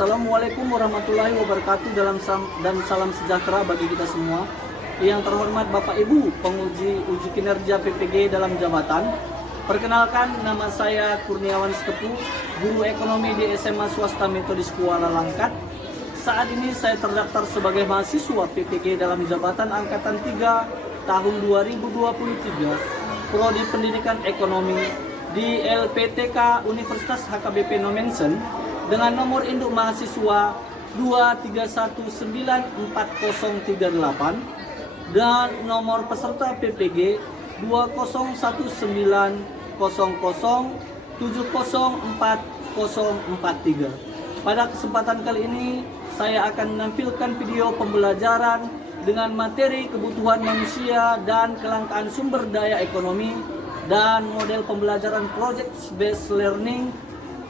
Assalamualaikum warahmatullahi wabarakatuh dan salam sejahtera bagi kita semua. Yang terhormat Bapak Ibu penguji uji kinerja PPG dalam jabatan. Perkenalkan, nama saya Kurniawan Setepu, guru ekonomi di SMA Swasta Metodis Kuala Langkat. Saat ini saya terdaftar sebagai mahasiswa PPG dalam jabatan Angkatan 3 tahun 2023, Prodi Pendidikan Ekonomi di LPTK Universitas HKBP Nomensen dengan nomor induk mahasiswa 2319438 dan nomor peserta PPG 20190704043. Pada kesempatan kali ini saya akan menampilkan video pembelajaran dengan materi kebutuhan manusia dan kelangkaan sumber daya ekonomi dan model pembelajaran project based learning.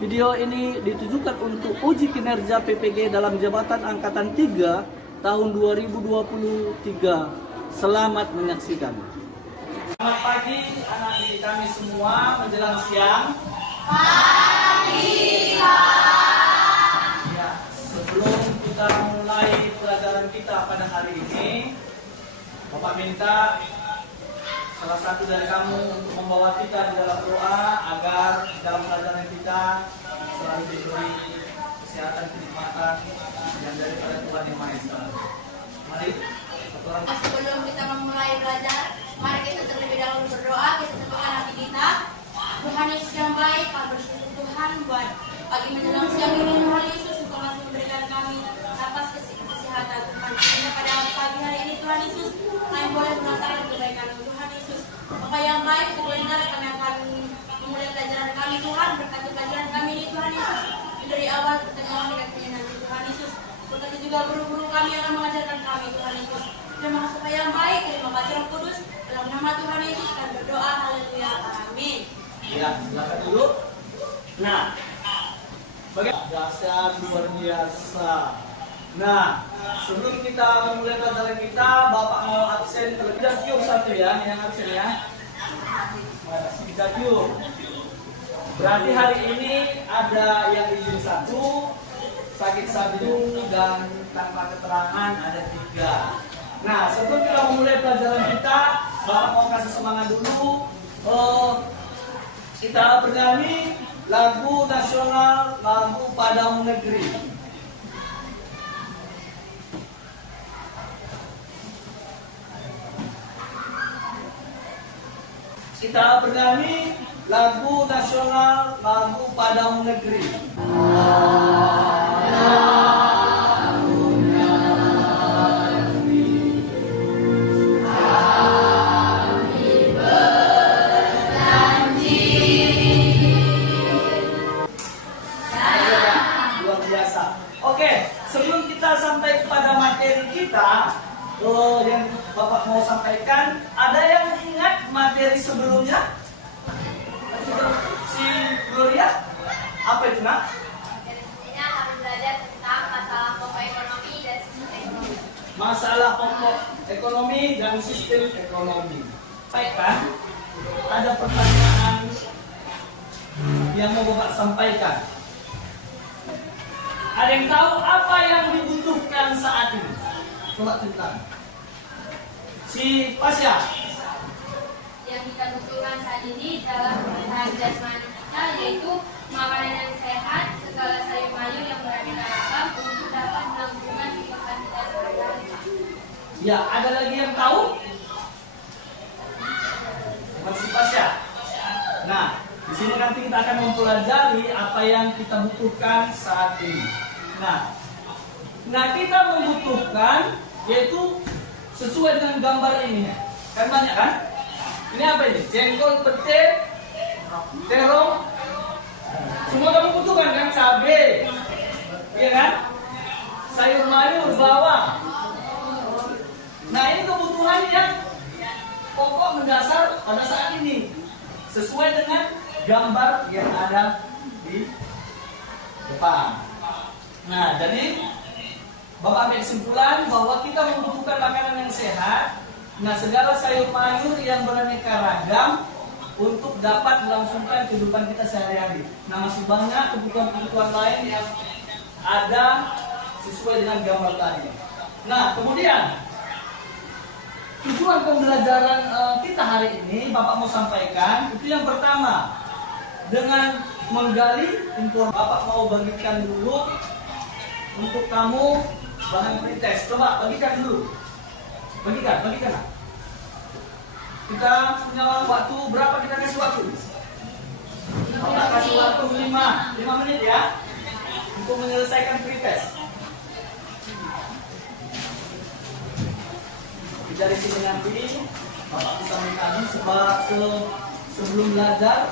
Video ini ditujukan untuk uji kinerja PPG dalam jabatan Angkatan 3 tahun 2023. Selamat menyaksikan. Selamat pagi anak didik kami semua menjelang siang. Pagi. Ya, sebelum kita mulai pelajaran kita pada hari ini, Bapak minta salah satu dari kamu untuk membawa kita di dalam doa agar dalam pelajaran kita selalu diberi kesehatan, kenikmatan yang daripada Tuhan Yang Maha Esa. Mari. Sebelum kita memulai belajar, mari kita terlebih dahulu berdoa. Kita satukan hati kita. Tuhan Yesus yang baik, kami bersyukur Tuhan buat pagi menjelang siang ini. Tuhan Yesus, Engkau masih memberikan kami atas kesehatan Tuhan. Sehingga pada pagi hari ini Tuhan Yesus, kami boleh merasakan kebaikan Tuhan Yesus. Bapa yang baik, sebenarnya kami akan memulai pelajaran kami Tuhan. Berkati pelajaran kami ini Tuhan Yesus, dari awal pertemuan hingga nanti Tuhan Yesus. Berkati juga guru-guru kami yang akan mengajarkan kami Tuhan Yesus. Terima kasih Bapa yang baik, terima kasih Roh Kudus. Dalam nama Tuhan Yesus kami berdoa, haleluya, amin. Ya, silakan dulu. Nah, bagaimana dahsyat luar biasa. Nah, sebelum kita memulai pelajaran kita, Bapak mau absen terlebih dahulu satu ya, yang absen ya. Kita berarti hari ini ada yang izin satu, sakit satu, dan tanpa keterangan ada 3. Nah, sebelum kita memulai pelajaran kita, Bapak mau kasih semangat dulu. Kita bernyanyi lagu nasional, lagu Padang Negeri. Kita bernyanyi lagu nasional, lagu Padang Negeri. Sampai kepada materi kita yang Bapak mau sampaikan, ada yang ingat materi sebelumnya? Si Gloria, apa itu nak? Materi sebelumnya kami belajar tentang masalah pokok ekonomi dan sistem ekonomi. Masalah pokok ekonomi dan sistem ekonomi. Baik kan? Ada pertanyaan yang mau Bapak sampaikan? Ada yang tahu apa yang dibutuhkan saat ini? Coba cerita. Si Pasya. Yang kita butuhkan saat ini dalam kebutuhan jasmani kita yaitu makanan yang sehat, segala sayur mayur yang beraneka ragam untuk dapat melakukan kehidupan kita sehari-hari. Ya, ada lagi yang tahu? Si Pasya. Nah, di sini nanti kita akan mempelajari apa yang kita butuhkan saat ini. Nah, kita membutuhkan yaitu sesuai dengan gambar ini. Kan banyak kan? Ini apa ini? Jengkol, pete, terong. Semua kamu butuhkan kan? Cabai, iya kan? Sayur mayur, bawang. Nah, ini kebutuhan yang pokok mendasar pada saat ini. Sesuai dengan gambar yang ada di depan. Nah, jadi Bapak ambil kesimpulan bahwa kita membutuhkan makanan yang sehat. Nah, segala sayur mayur yang beraneka ragam untuk dapat melangsungkan kehidupan kita sehari-hari. Nah, masih banyak kebutuhan-kebutuhan lain yang ada sesuai dengan gambar tadi. Nah, kemudian tujuan pembelajaran kita hari ini Bapak mau sampaikan itu yang pertama, dengan menggali informasi. Bapak mau bagikan dulu untuk kamu bahan pretest. Coba bagikan dulu. Bagikan. Kita punya waktu berapa, kita kasih waktu? Bapak kasih waktu 5 menit ya untuk menyelesaikan pretest. Dari sini nanti Bapak bisa mengkaji sebelum belajar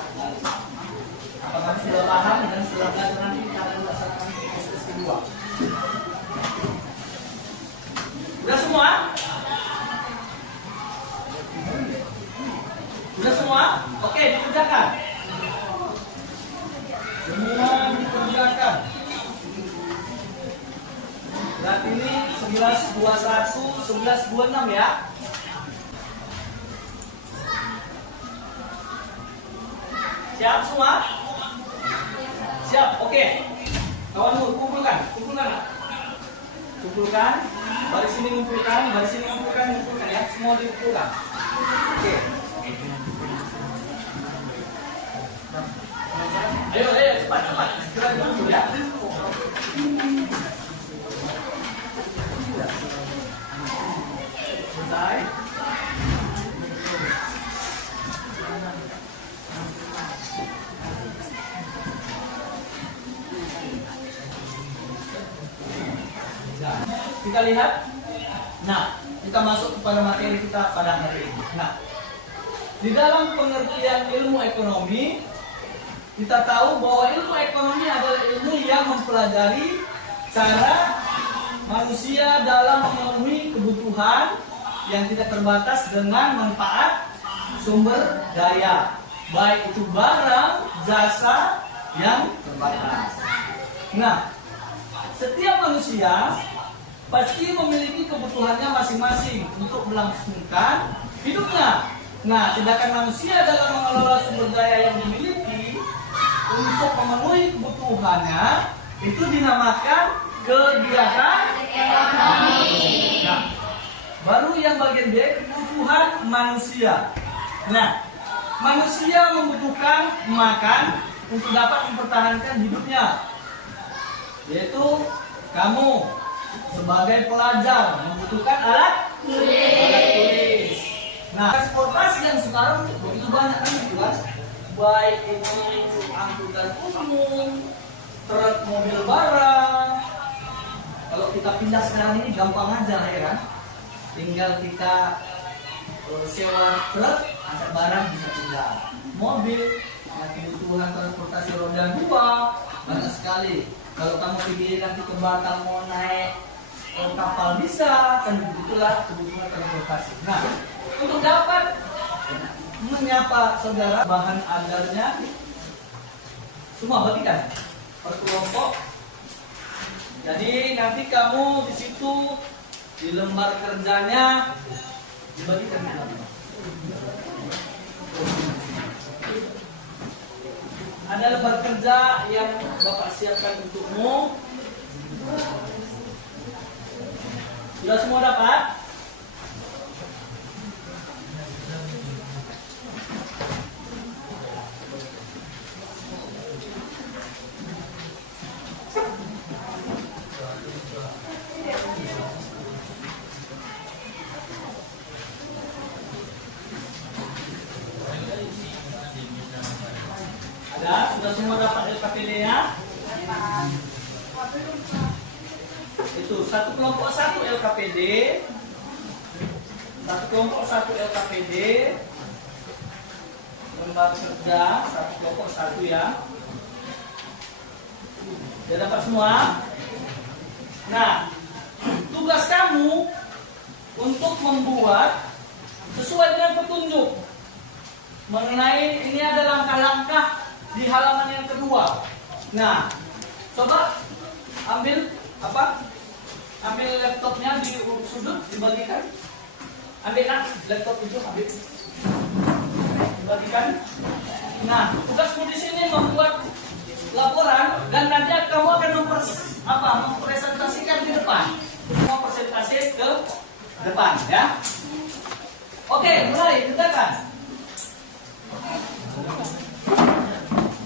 apakah sudah paham, dan setelah belajar nanti kita akan melaksanakan proses kedua. Sudah semua? Sudah semua? Oke, dikerjakan. Semua dikerjakan. Berarti ini 11.21, 11.26 ya. Siap semua? Siap, oke. Kawanmu, kumpulkan. Kumpulkan. Baris sini ngumpulkan ya. Semua dikumpulkan. Oke. Ayo, cepat. Segera dikumpul ya. Selesai. Kita lihat. Nah, kita masuk kepada materi kita pada hari ini. Nah, di dalam pengertian ilmu ekonomi, kita tahu bahwa ilmu ekonomi adalah ilmu yang mempelajari cara manusia dalam memenuhi kebutuhan yang tidak terbatas dengan manfaat sumber daya, baik itu barang, jasa yang terbatas. Nah, setiap manusia pasti memiliki kebutuhannya masing-masing untuk melangsungkan hidupnya. Nah, tindakan manusia dalam mengelola sumber daya yang dimiliki untuk memenuhi kebutuhannya itu dinamakan kegiatan ekonomi. Nah, baru yang bagian B, kebutuhan manusia. Nah, manusia membutuhkan makan untuk dapat mempertahankan hidupnya. Yaitu kamu sebagai pelajar membutuhkan alat tulis. Nah, transportasi yang sekarang begitu banyak kan, baik itu angkutan umum, truk, mobil barang. Kalau kita pindah sekarang ini gampang aja ya kan. Tinggal kita sewa truk, angkat barang bisa pindah. Mobil, yang kebutuhan transportasi roda 2 banyak sekali. Kalau kamu pergi nanti ke Batam mau naik kapal bisa, kan begitulah kebutuhan transportasi. Nah, untuk dapat menyapa saudara, bahan ajarnya semua bagikan per kelompok. Jadi nanti kamu di situ di lembar kerjanya dibagikan ke dalam. Ada lembar kerja yang Bapak siapkan untukmu. Sudah semua dapat? Sudah semua dapat LKPD-nya? Itu satu kelompok 1 LKPD, lembar kerja satu kelompok 1 ya. Sudah dapat semua? Nah, tugas kamu untuk membuat sesuai dengan petunjuk mengenai ini ada langkah-langkah di halaman yang kedua. Nah, coba ambil laptopnya di sudut, dibagikan. Ambillah laptop itu, dibagikan. Nah, tugasmu di sini membuat laporan dan nanti kamu akan mempresentasikan di depan. Mau presentasi ke depan ya. Oke, mulai kerjakan.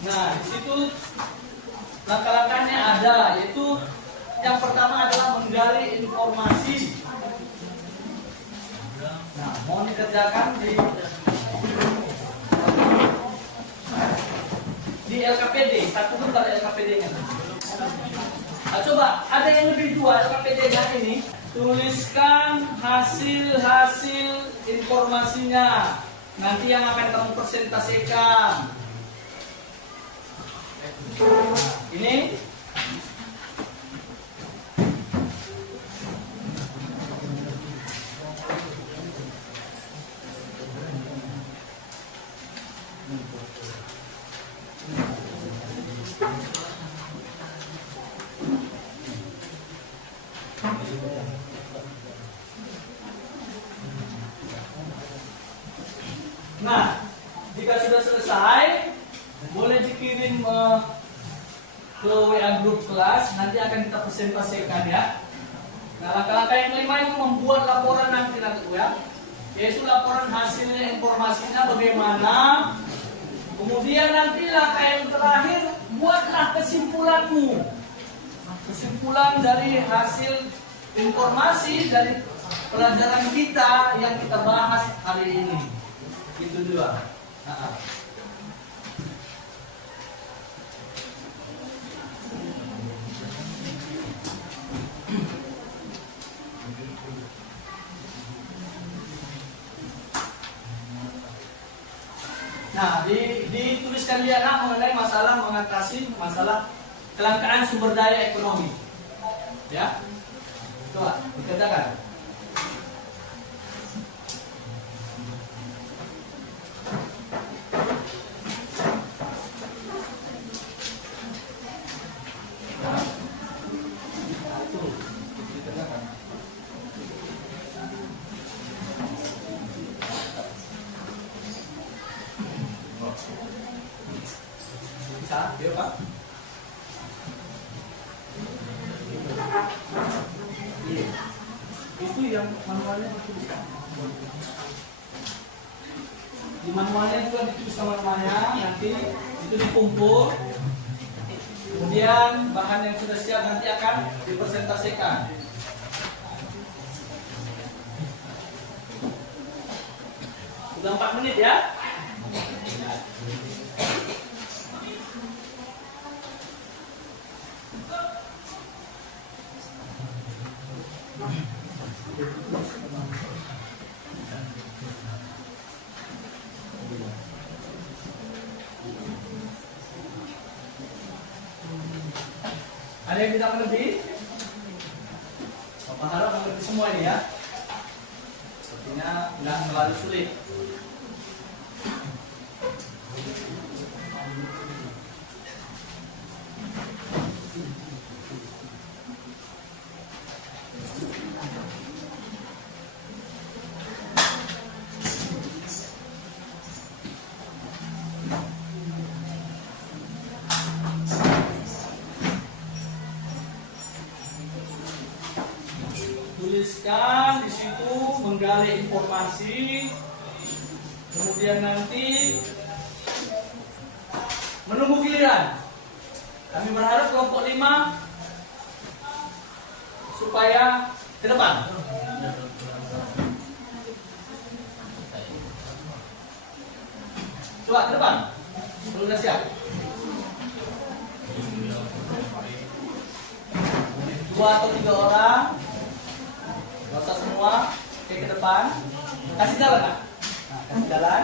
Nah, di situ langkah-langkahnya ada, yaitu yang pertama adalah menggali informasi. Nah, mau dikerjakan di LKPD, satu bentar LKPD-nya. Nah, coba ada yang lebih dua LKPD-nya ini. Tuliskan hasil-hasil informasinya. Nanti yang akan kamu presentasikan. Ini nah, jika sudah selesai, boleh dikirim ke WA grup kelas, nanti akan kita presentasikan ya. Nah, langkah-langkah yang kelima itu membuat laporan nanti ya, yaitu laporan hasilnya, informasinya bagaimana. Kemudian nanti langkah yang terakhir, buatlah kesimpulanmu. Kesimpulan dari hasil informasi dari pelajaran kita yang kita bahas hari ini. Itu dua. Nah, dituliskan dia mengenai masalah mengatasi masalah kelangkaan sumber daya ekonomi. Ya, coba dikerjakan. Bisa, ya Pak? Iya. Itu yang manualnya dituliskan. Di manualnya juga ditulis namanya, nanti itu dikumpul. Kemudian bahan yang sudah siap nanti akan dipresentasikan. Sudah 4 menit ya. Ada yang tidak mengerti? Bapak harap mengerti semua ini ya. Sepertinya tidak terlalu sulit. Tuliskan di situ, menggali informasi, kemudian nanti menunggu giliran. Kami berharap kelompok 5 supaya ke depan. Coba ke depan. Sudah siap? 2 atau 3 orang. Gak usah semua, oke, ke depan. Kasih jalan, Kak. Nah, kasih jalan.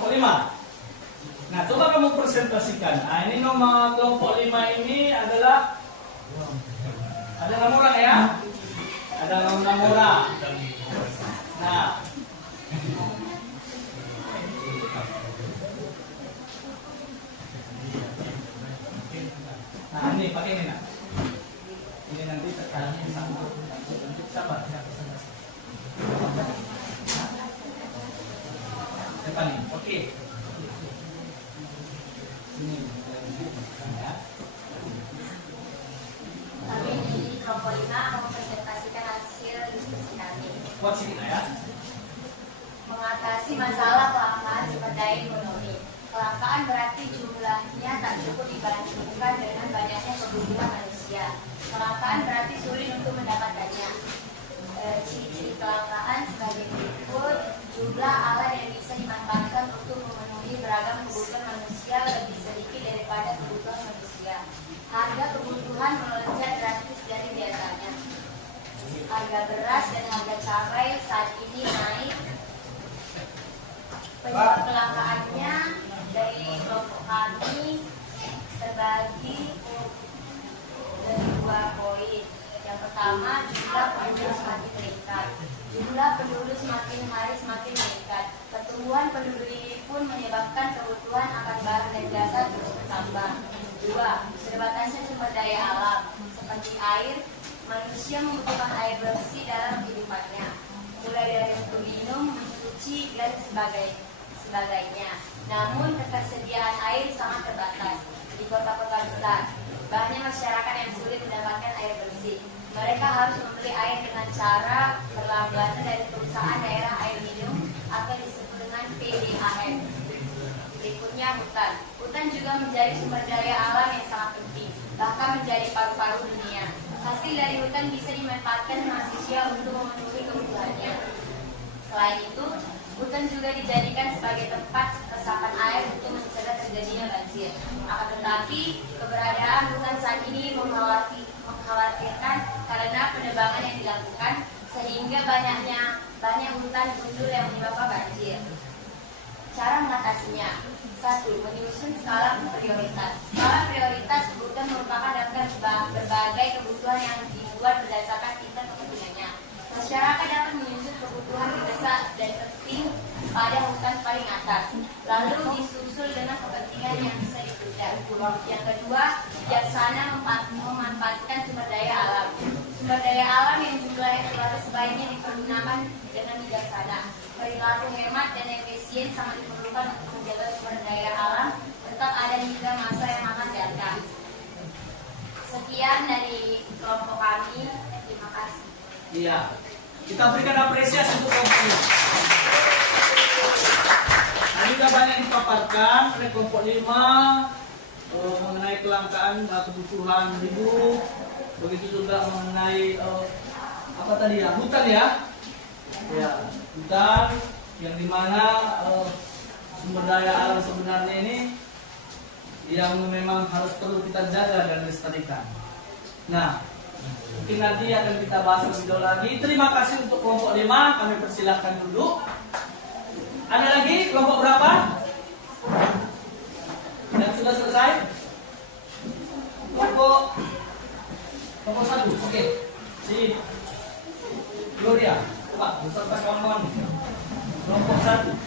kelompok 5. Nah, coba kamu presentasikan. Nah, ini nomor kelompok 5 ini adalah ada 6 orang ya. Ada 6 orang. Nah, ini pakai ini nak. Ini nanti tekanannya sama. Nanti sabar. Depan ini. Oke. Ini ya. Kami di kelompok 5 mempresentasikan hasil diskusi kami. Buat sini ya. Mengatasi masalah kelangkaan sumber daya ekonomi. Kelangkaan berarti jumlahnya tak cukup dibandingkan dengan banyaknya kebutuhan manusia. Kelangkaan berarti sulit untuk mendapatkannya. Ciri-ciri kelangkaan sebagai berikut: jumlah alat yang bisa dimanfaatkan untuk memenuhi beragam kebutuhan manusia lebih sedikit daripada kebutuhan manusia. Harga kebutuhan melonjak drastis dari biasanya. Harga beras dan harga cabai saat ini naik. Penyebab kelangkaannya dari kelompok kami terbagi dari 2 poin. Yang pertama, jumlah penduduk semakin meningkat. Jumlah penduduk semakin hari semakin meningkat. Pertumbuhan penduduk ini pun menyebabkan kebutuhan akan barang dan jasa terus bertambah. 2. Terbatasnya sumber daya alam seperti air. Manusia membutuhkan air bersih dalam kehidupannya, mulai dari untuk minum, mencuci, dan sebagainya. Namun ketersediaan air sangat terbatas di kota-kota besar. Banyak masyarakat yang sulit mendapatkan air bersih. Mereka harus membeli air dengan cara berlangganan dari perusahaan daerah air minum atau disebut dengan PDAM. Berikutnya hutan. Hutan juga menjadi sumber daya alam yang sangat penting, bahkan menjadi paru-paru dunia. Hasil dari hutan bisa dimanfaatkan manusia untuk memenuhi kebutuhannya. Selain itu, hutan juga dijadikan sebagai tempat resapan air untuk mencegah terjadinya banjir. Akan tetapi, keberadaan hutan saat ini mengkhawatirkan karena penebangan yang dilakukan, sehingga banyak hutan gundul yang menyebabkan banjir. Cara mengatasinya: 1. Menyusun skala prioritas. Skala prioritas hutan merupakan daftar berbagai kebutuhan yang dibuat berdasarkan tingkat kepentingannya. Masyarakat dapat menyusun kebutuhan terdesak dan penting pada hutan paling atas, lalu disusul dengan kepentingan yang bisa ditunda. Yang kedua, bijaksana memanfaatkan sumber daya alam. Sumber daya alam yang jumlahnya terbatas sebaiknya dipergunakan dengan bijaksana. Perilaku hemat dan efisien sangat diperlukan untuk menjaga sumber daya alam tetap ada hingga masa yang akan datang. Sekian dari kelompok kami. Terima kasih. Iya. Kita berikan apresiasi untuk kelompok ini. Nah, juga banyak dipaparkan oleh kelompok 5 mengenai kelangkaan kebutuhan hidup. Begitu juga mengenai apa tadi ya? Hutan ya. Ya, hutan yang dimana sumber daya alam sebenarnya ini yang memang harus perlu kita jaga dan lestarikan. Nah, mungkin nanti akan kita bahas lebih jauh lagi. Terima kasih untuk kelompok 5. Kami persilahkan duduk. Ada lagi kelompok berapa? Yang sudah selesai? Kelompok 1. Oke. Si Gloria, coba beserta kawan-kawan. Kelompok 1.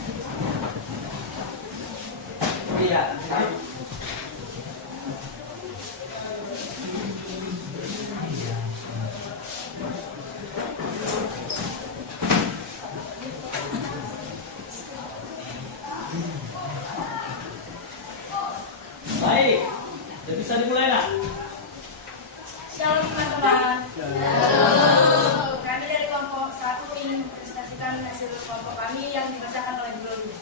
Iya. Baik, jadi bisa dimulai nak? Shalom teman-teman. Halo. Kami dari kelompok 1 ingin mempresentasikan hasil kelompok kami yang dibacakan oleh Glory.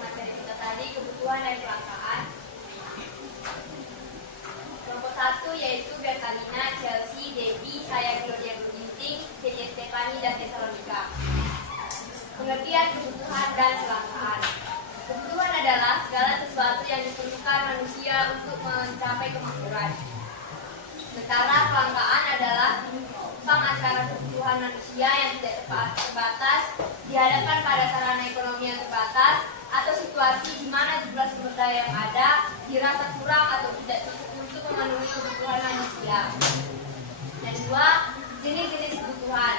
Materi kita tadi kebutuhan dan kelangkaan. Kelompok 1 yaitu Bertalina, Chelsea, Debbie, saya Gloria Gunting, Cece Stefani dan Tesalonika. Pengertian kebutuhan dan kelangkaan. Kebutuhan adalah segala sesuatu yang diperlukan manusia untuk mencapai kemakmuran. Sementara kelangkaan adalah menumpang antara kebutuhan manusia yang tidak terbatas dihadapkan pada sarana ekonomi yang terbatas atau situasi di mana jumlah sumber daya yang ada dirasa kurang atau tidak cukup untuk memenuhi kebutuhan manusia. Yang kedua, jenis-jenis kebutuhan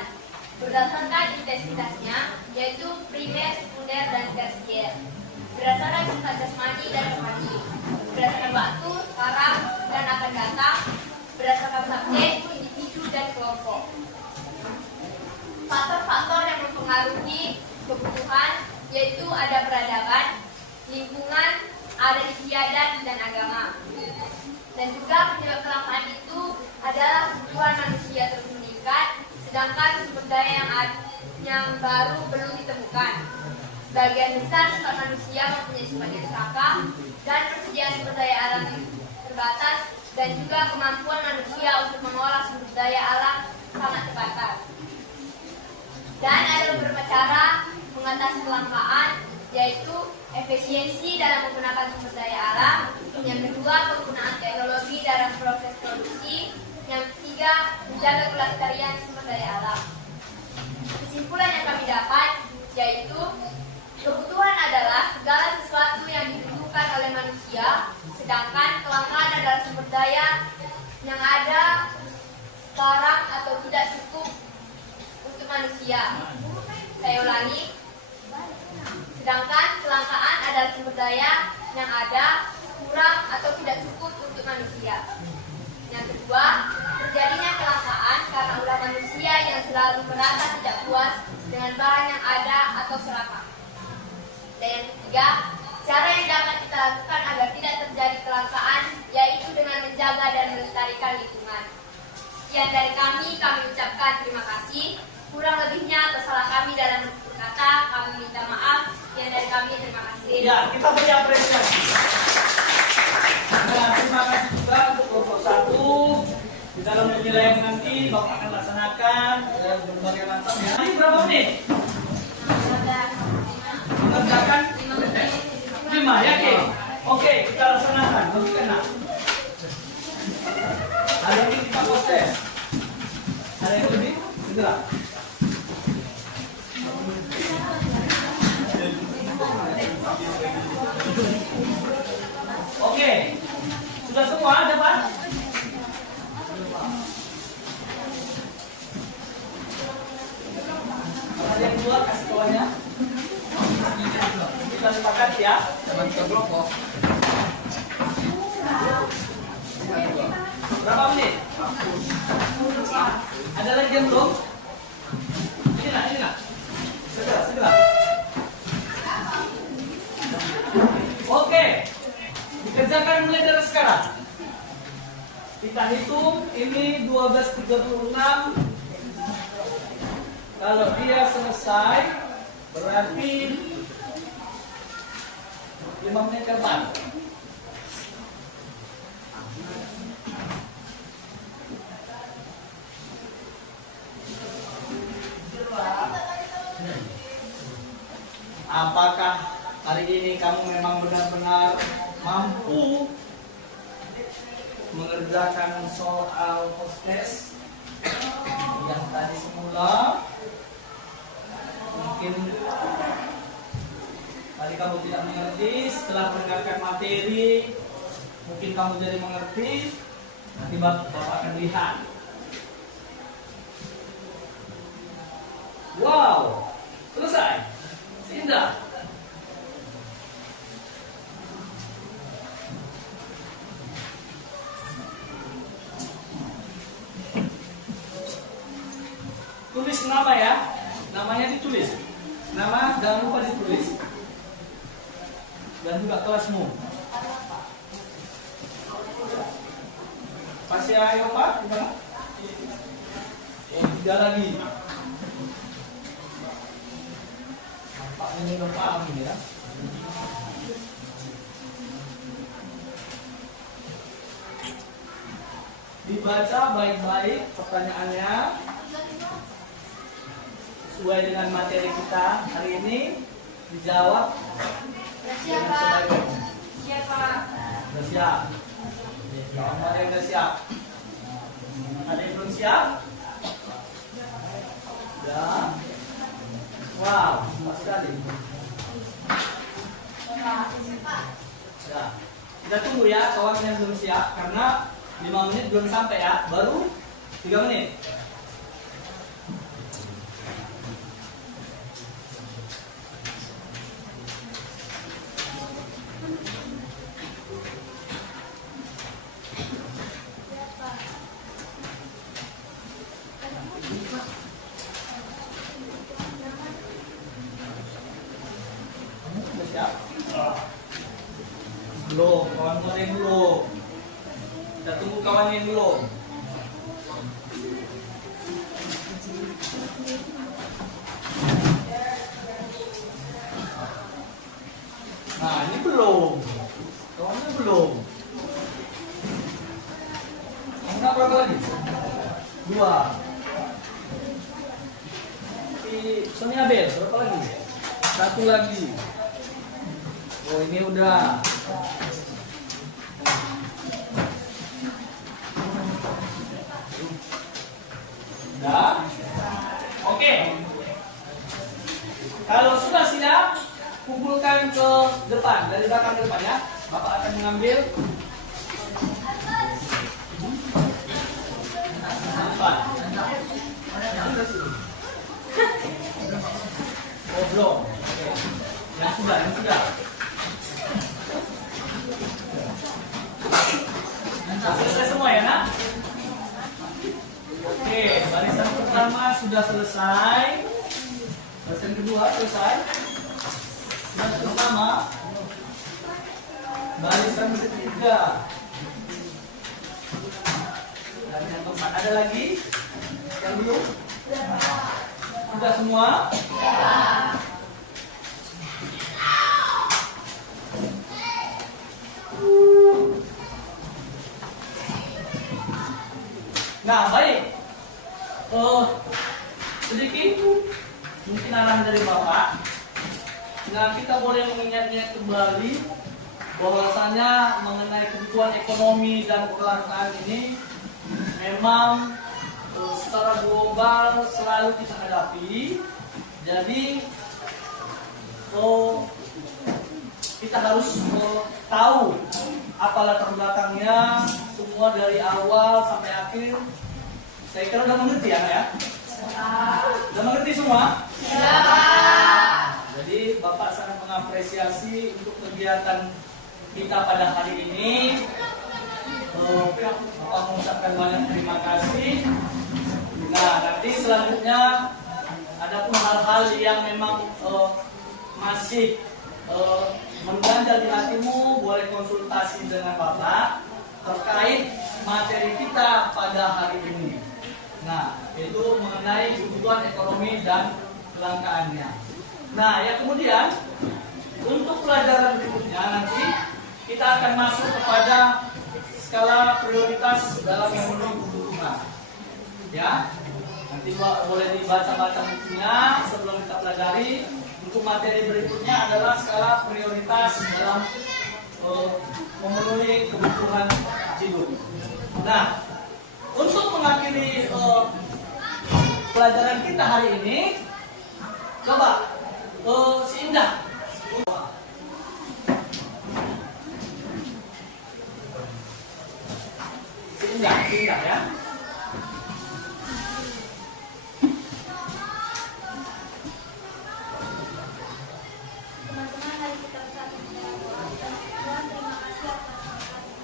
berdasarkan intensitasnya, yaitu primer, sekunder, dan tersier. Berdasarkan sifat jasmani dan rohani, berdasarkan waktu, sekarang, dan akan datang, berdasarkan subjek, individu, dan kelompok. Faktor-faktor yang mempengaruhi kebutuhan yaitu ada peradaban, lingkungan, adat istiadat, dan agama. Dan juga penyebab kelangkaan itu adalah kebutuhan manusia terus meningkat, sedangkan sumber daya yang baru belum ditemukan. Sebagian besar sifat manusia mempunyai sifat yang serakah dan persediaan sumber daya alam yang terbatas, dan juga kemampuan manusia untuk mengolah sumber daya alam sangat terbatas. Dan ada beberapa cara mengatasi kelangkaan, yaitu efisiensi dalam menggunakan sumber daya alam, yang kedua penggunaan teknologi dalam proses produksi, yang ketiga menjaga kelestarian sumber daya alam. Kesimpulan yang kami dapat yaitu kebutuhan adalah segala sesuatu yang dibutuhkan oleh manusia, sedangkan kelangkaan adalah sumber daya yang ada sekarang atau tidak cukup untuk manusia. Saya ulangi, sedangkan kelangkaan adalah sumber daya yang ada kurang atau tidak cukup untuk manusia. Yang kedua, terjadinya kelangkaan karena ulah manusia yang selalu merasa tidak puas dengan bahan yang ada atau serakah. Dan yang ketiga, cara yang dapat kita lakukan agar tidak terjadi kelangkaan yaitu dengan menjaga dan melestarikan lingkungan. Sekian dari kami ucapkan terima kasih. Kurang lebihnya atau salah kami dalam berkata, kami minta maaf. Sekian dari kami, terima kasih. Ya, kita beri apresiasi. Nah, terima kasih juga untuk kelompok 1. Di dalam penilaian nanti Bapak akan laksanakan dan berbagai macam ya. Ini berapa menit? Mengerjakan 5 ya, oke. Oke, kita laksanakan. Oke, kena. Hari ini kita proses. Ada yang lebih? Segera. Oke, sudah semua ada Pak? Ada yang keluar kasih kawannya. Kita sepakat ya. Berapa menit? Ada lagi yang belum? Ini nak. Segera. Oke. Dikerjakan mulai dari sekarang. Kita hitung ini 12.36. Kalau dia selesai berarti 5 menit ke depan. Apakah hari ini kamu memang benar-benar mampu mengerjakan soal post-test yang tadi semula? Mungkin tadi kamu tidak mengerti, setelah mendengarkan materi mungkin kamu jadi mengerti. Nanti Bapak akan lihat. Wow, selesai. Indah. Tulis nama ya. Namanya ditulis. Nama jangan lupa ditulis. Dan juga kelasmu. Masih ayo Pak, gimana? Tidak lagi. Pak ini udah paham ini ya. Dibaca baik-baik pertanyaannya sesuai dengan materi kita hari ini. Dijawab. Siapa? Sudah siap. Ada yang sudah siap? Ada yang belum siap? Ya. Wow, cepat sekali. Ya. Kita tunggu ya kawan yang belum siap karena 5 menit belum sampai ya, baru 3 menit. Sudah siap? Belum, kawan yang belum. Kita tunggu kawan yang belum. Nah, ini belum. Kawannya belum. Enggak berapa lagi? 2. Sony Abel, berapa lagi? 1 lagi. Oh, ini udah. Udah. Oke. Kalau sudah siap, kumpulkan ke depan, dari belakang ke depan ya. Bapak akan mengambil depan. Oh, belum. Oke. Yang sudah. Selesai semua ya, nak? Oke, barisan pertama sudah selesai. Barisan kedua selesai. Barisan pertama. Barisan ketiga. Dan yang keempat ada lagi? Yang belum? Sudah semua? Nah, baik. Sedikit mungkin arahan dari Bapak. Nah, kita boleh mengingat-ingat kembali bahwasanya mengenai kebutuhan ekonomi dan kelangkaan ini memang secara global selalu kita hadapi. Jadi kita harus tahu apa latar belakangnya, semua dari awal sampai akhir. Saya kira udah mengerti ya? Udah mengerti semua? Ya. Jadi Bapak sangat mengapresiasi untuk kegiatan kita pada hari ini. Bapak mengucapkan banyak terima kasih. Nah, nanti selanjutnya ada pun hal-hal yang memang masih mengganjal di hatimu, boleh konsultasi dengan Bapak terkait materi kita pada hari ini. Nah, itu mengenai kebutuhan ekonomi dan kelangkaannya. Nah, yang kemudian untuk pelajaran berikutnya nanti kita akan masuk kepada skala prioritas dalam memenuhi kebutuhan. Ya, nanti boleh dibaca-baca bukunya sebelum kita pelajari. Untuk materi berikutnya adalah skala prioritas dalam memenuhi kebutuhan hidup. Nah, untuk mengakhiri pelajaran kita hari ini, coba si Indah. Si Indah ya. Teman-teman, hari kita bersama dengan doa dan Tuhan, terima kasih atas berkat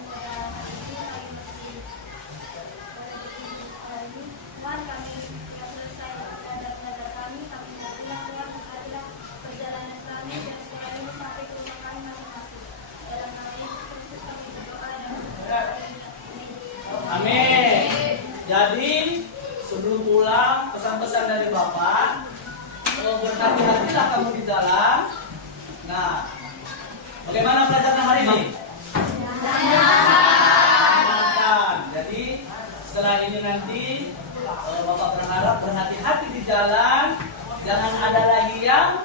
pembicaraan hari ini. Kami masih berada di hari ini. Tuhan, kami sudah selesai belajar kami mengertilah Tuhan, berkatilah perjalanan kami dan setelah ini sampai ke rumah kami masing-masing. Dalam nama Yesus Kristus kami berdoa dan berdoa. Amin. Jadi sebelum pulang, pesan-pesan dari Bapak, berhati-hatilah kamu di jalan. Nah, bagaimana pelajaran hari ini? Menyenangkan. Jadi setelah ini nanti Bapak berharap berhati-hati di jalan, jangan ada lagi yang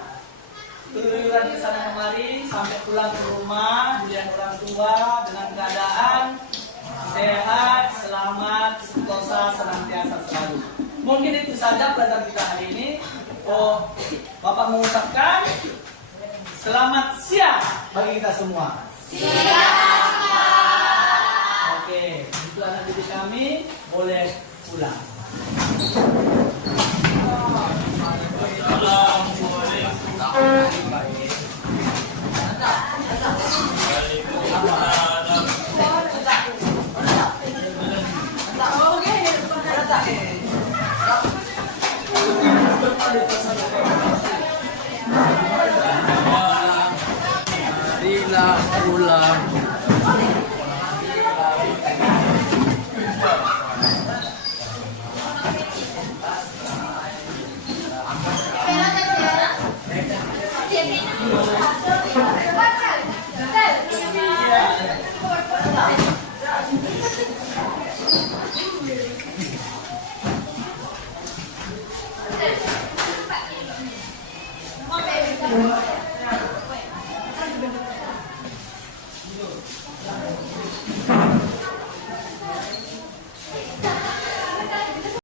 keluyuran ke sana kemari sampai pulang ke rumah dilihat orang tua dengan keadaan sehat, selamat, sentosa, senantiasa selalu. Mungkin itu saja pelajaran kita hari ini. Oh, Bapak mengucapkan selamat siang bagi kita semua. Oke, untuk anak didik kami boleh pulang. Marilah pulang. Oke.